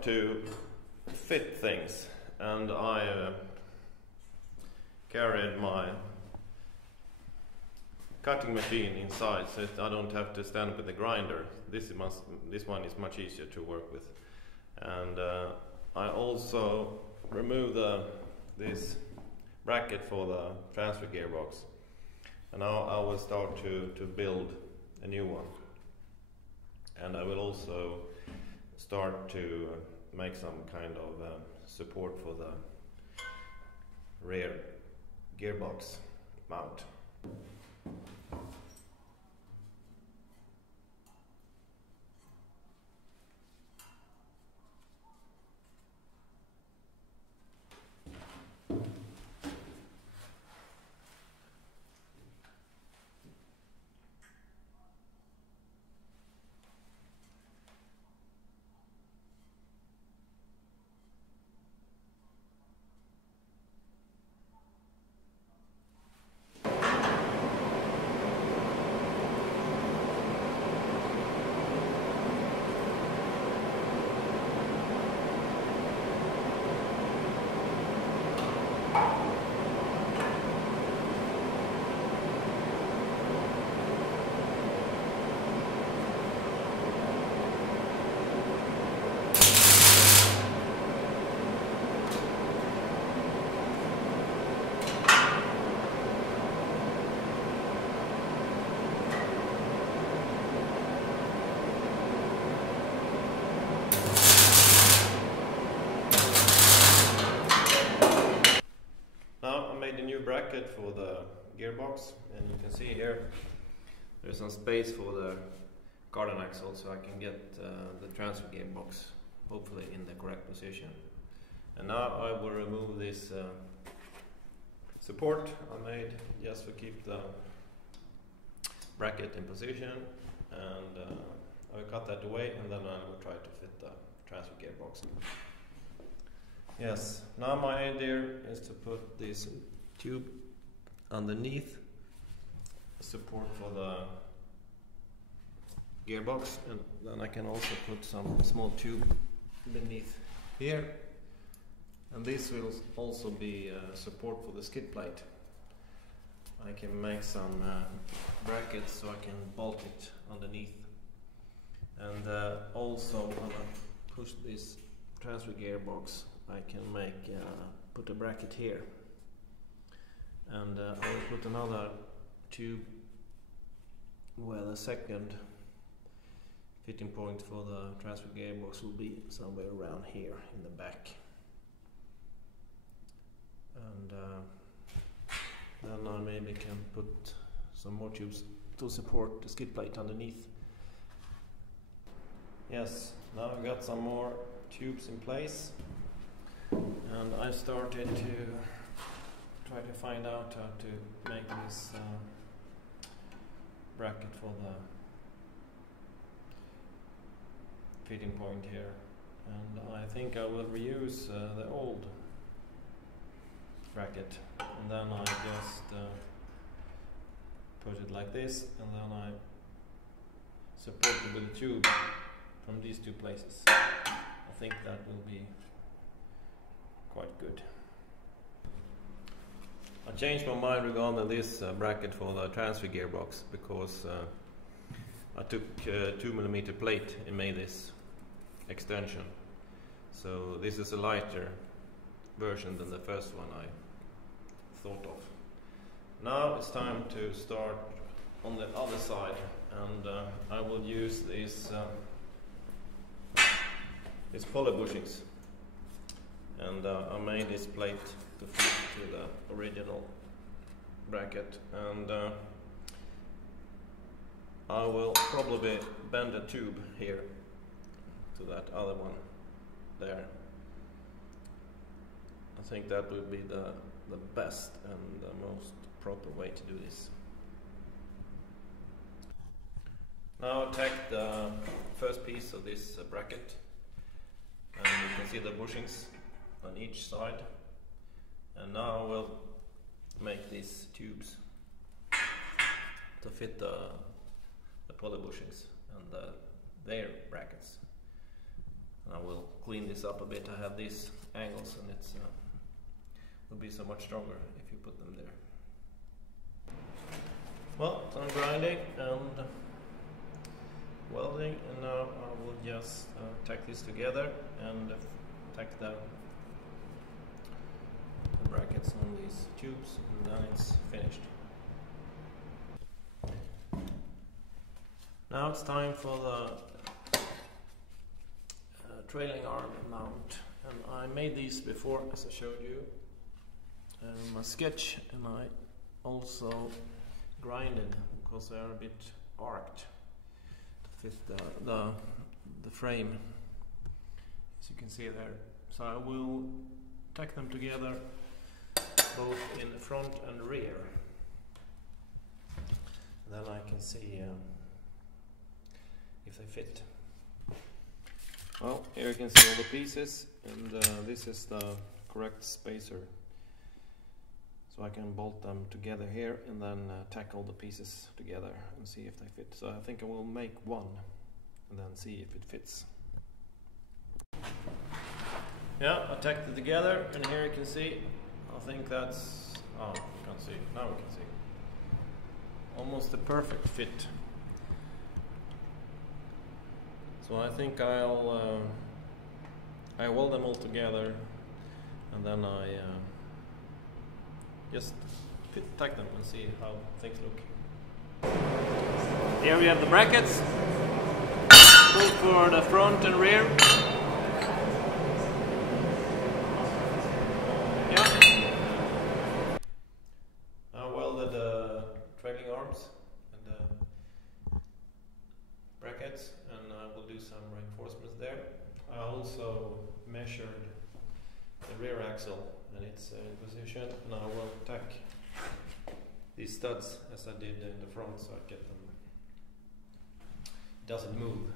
start to fit things, and I carried my cutting machine inside, so I don't have to stand up with the grinder. This one is much easier to work with. And I also removed this bracket for the transfer gearbox, and now I will start to build a new one. And I will also start to make some kind of support for the rear gearbox mount. Bracket for the gearbox, and you can see here there's some space for the garden axle, so I can get the transfer gearbox hopefully in the correct position. And now I will remove this support I made just to keep the bracket in position, and I will cut that away, and then I will try to fit the transfer gearbox. Yes, now my idea is to put this tube underneath support for the gearbox, and then I can also put some small tube beneath here, and this will also be support for the skid plate. I can make some brackets so I can bolt it underneath, and also when I push this transfer gearbox I can put a bracket here. And I will put another tube where the second fitting point for the transfer gearbox will be somewhere around here in the back. And then I maybe can put some more tubes to support the skid plate underneath. Yes, now I've got some more tubes in place, and I started to try to find out how to make this bracket for the fitting point here, and I think I will reuse the old bracket, and then I just put it like this, and then I support it with a tube from these two places. I think that will be quite good. I changed my mind regarding this bracket for the transfer gearbox, because I took 2mm plate and made this extension. So this is a lighter version than the first one I thought of. Now it's time to start on the other side, and I will use these poly bushings, and I made this plate to fit to the original bracket, and I will probably bend a tube here to that other one there. I think that would be the best and the most proper way to do this. Now I'll take the first piece of this bracket, and you can see the bushings on each side, and now we'll make these tubes to fit the poly bushings and their brackets. I will clean this up a bit. I have these angles and it's will be so much stronger if you put them there. Well, I'm grinding and welding, and now I will just tack this together and tack the brackets on these tubes, and then it's finished. Now it's time for the trailing arm mount, and I made these before, as I showed you in my sketch, and I also grinded because they are a bit arced to fit the frame, as you can see there. So I will tack them together both in the front and rear, and then I can see if they fit. Well, here you can see all the pieces, and this is the correct spacer. So I can bolt them together here and then tack all the pieces together and see if they fit. So I think I will make one and then see if it fits. Yeah, I tacked it together, and here you can see, I think that's, oh, you can't see, now we can see. Almost a perfect fit. So I think I weld them all together, and then I just tack them and see how things look. Here we have the brackets, both for the front and rear. Yeah. I welded the trailing arms and the brackets, and I will do some reinforcements there. I also measured the rear axle and it's in position, and I will tack these studs as I did in the front, so I get them, it doesn't move.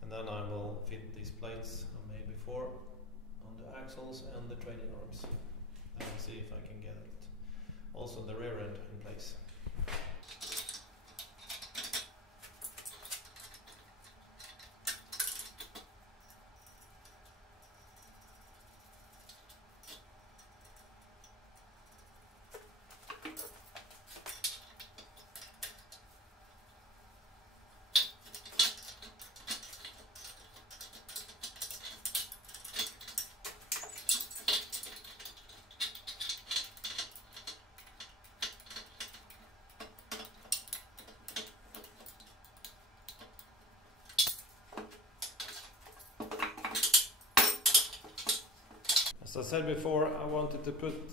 And then I will fit these plates I made before on the axles and the trailing arms, and I'll see if I can get it also the rear end in place. As I said before, I wanted to put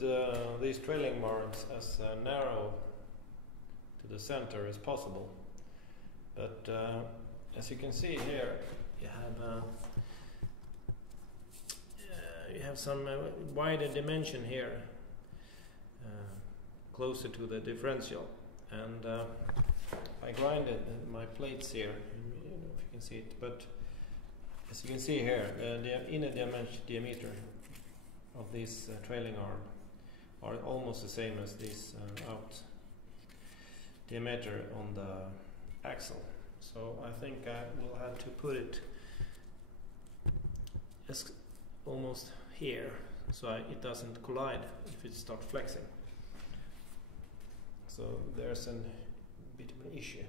these trailing arms as narrow to the center as possible, but as you can see here, you have some wider dimension here, closer to the differential, and I grinded my plates here. I don't know if you can see it, but as you can see here, the inner diameter of this trailing arm are almost the same as this out diameter on the axle. So I think I will have to put it almost here, so it doesn't collide if it starts flexing. So there's a bit of an issue.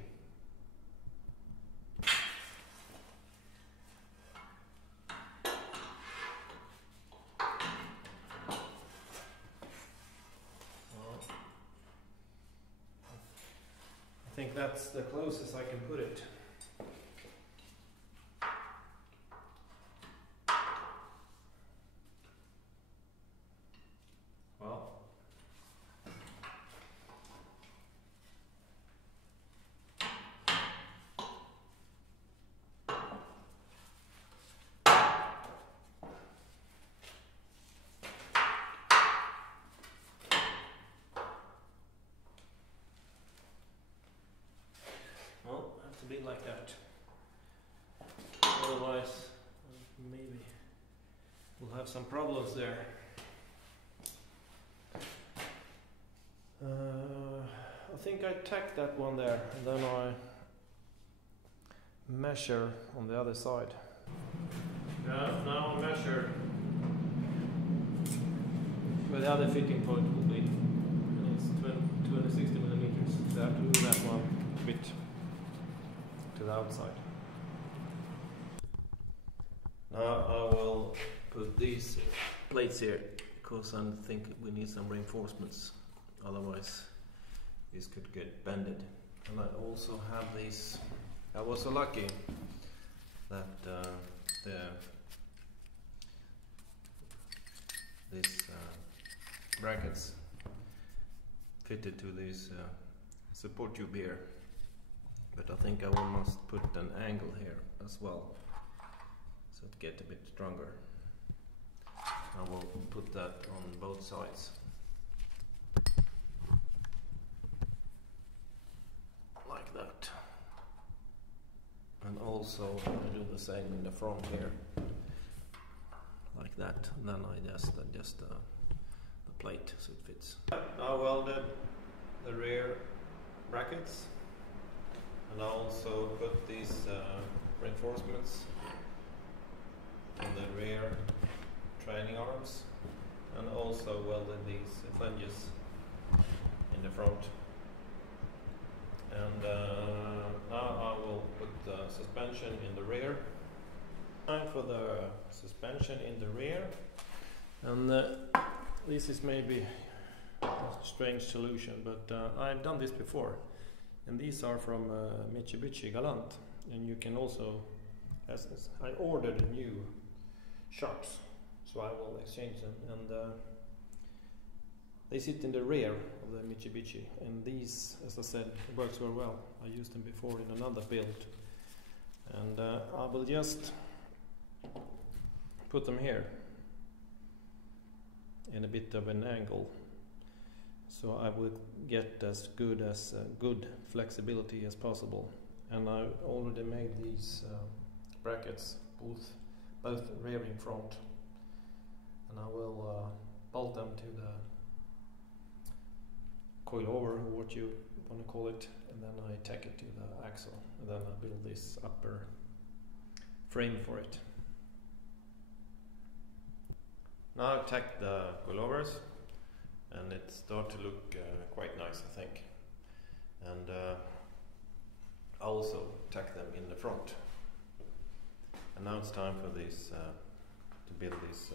I think that's the closest I can put it. Well, be like that. Otherwise, maybe we'll have some problems there. I think I tacked that one there, and then I measure on the other side. Now I'll measure where the other fitting point will be. And it's 260 millimeters. So I have to move that one a bit to the outside. Now I will put these plates here because I think we need some reinforcements. Otherwise, this could get bended. And I also have these. I was so lucky that these brackets fitted to this support tube here, but I think I must put an angle here as well, so it gets a bit stronger. I will put that on both sides. Like that. And also I do the same in the front here. Like that. And then I just adjust the plate so it fits. I welded the rear brackets, and I also put these reinforcements on the rear trailing arms, and also welded these flanges in the front. And now I will put the suspension in the rear. Time for the suspension in the rear, and this is maybe a strange solution, but I've done this before, and these are from Mitsubishi Galant, and you can also, as I ordered new shocks, so I will exchange them, and they sit in the rear of the Mitsubishi, and these, as I said, works very well. I used them before in another build, and I will just put them here in a bit of an angle, so I will get as good flexibility as possible. And I already made these brackets, both rear and front, and I will bolt them to the coilover, or what you want to call it, and then I tack it to the axle, and then I build this upper frame for it. Now I've tacked the coilovers, and it starts to look quite nice, I think. And I also tack them in the front. And now it's time for this to build this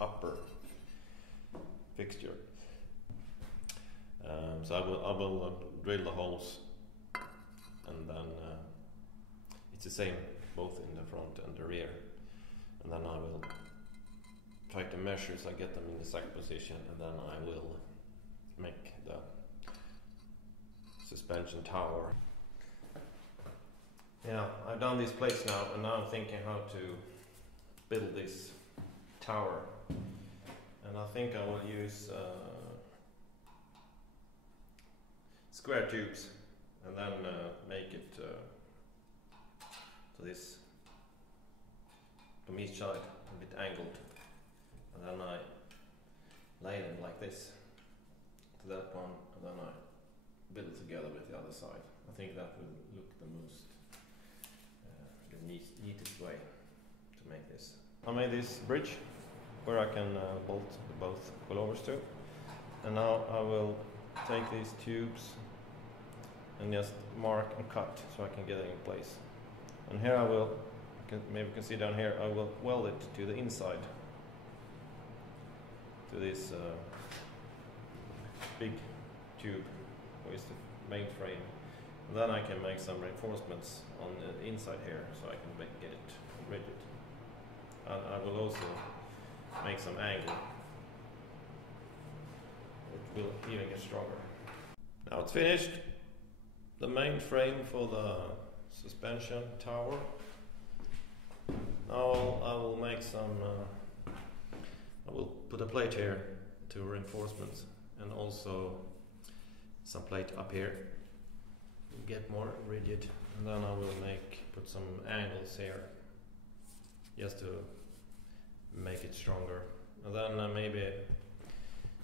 upper fixture. So I will drill the holes, and then it's the same both in the front and the rear. And then I will try to measure so I get them in the exact position, and then I will make the suspension tower. Yeah, I've done these plates now, and now I'm thinking how to build this tower. And I think I will use square tubes, and then make it to this, from each side, a bit angled. And then I lay them like this to that one, and then I build it together with the other side. I think that will look the most, the neatest way to make this. I made this bridge where I can bolt both coilovers to, and now I will take these tubes and just mark and cut so I can get it in place. And here I will, maybe you can see down here, I will weld it to the inside, to this big tube, which is the main frame. And then I can make some reinforcements on the inside here, so I can get it rigid. And I will also make some angle. It will even get stronger. Now it's finished. The main frame for the suspension tower. Now I will make some, I will put a plate here to reinforcements, and also some plate up here. Get more rigid, and then I will put some angles here just to make it stronger. And then maybe,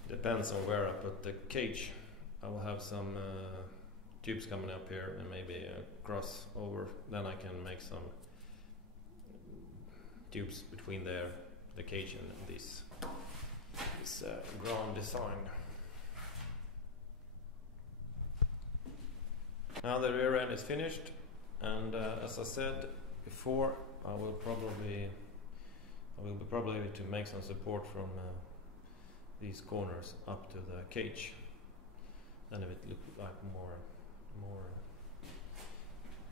depends on where I put the cage, I will have some tubes coming up here and maybe a crossover. Then I can make some tubes between the cage and this Grand Design. Now the rear end is finished, and as I said before, I will be probably able to make some support from these corners up to the cage. Then it would look like more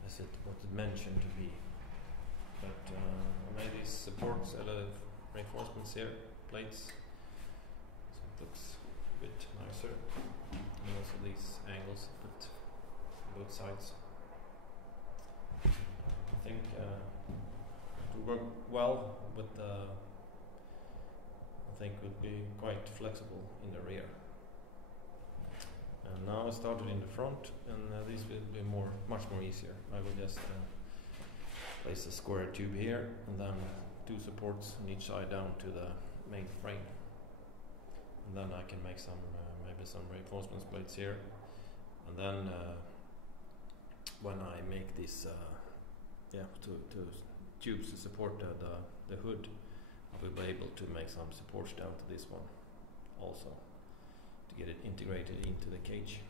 as what it mentioned to be. But I made these supports out of reinforcements here, plates, so it looks a bit nicer. And also these angles put on both sides. I think it will work well with the. I think it would be quite flexible in the rear. And now I started in the front, and this will be much more easier. I will just place a square tube here, and then 2 supports on each side down to the main frame. And then I can make maybe some reinforcement plates here. And then when I make this, two tubes to support the hood, I will be able to make some supports down to this one also, to get it integrated into the cage.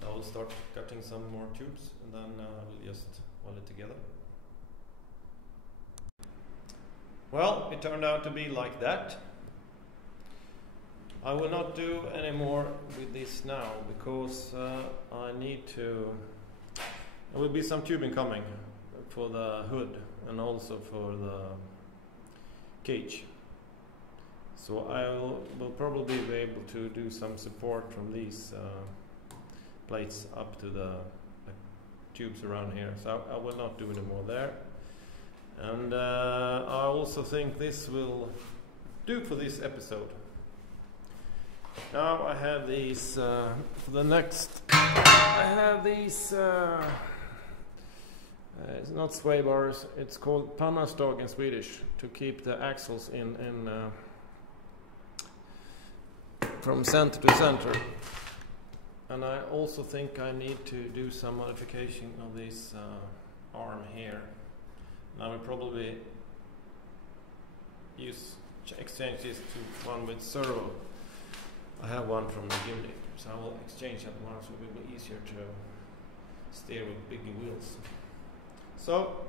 So I will start cutting some more tubes, and then I will just weld it together. Well, it turned out to be like that. I will not do any more with this now, because there will be some tubing coming for the hood and also for the cage. So I will probably be able to do some support from these plates up to the tubes around here. So I will not do any more there. And I also think this will do for this episode. Now I have these for the next. I have these. It's not sway bars. It's called pannastag in Swedish, to keep the axles in from center to center. And I also think I need to do some modification of this arm here. And I will probably exchange this to one with servo. I have one from the Gimli, so I will exchange that one, so it will be easier to steer with bigger wheels. So,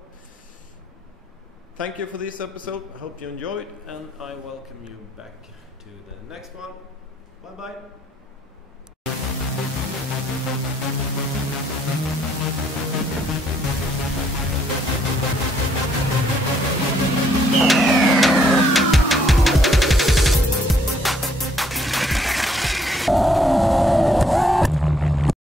thank you for this episode. I hope you enjoyed, and I welcome you back to the next one. Bye bye.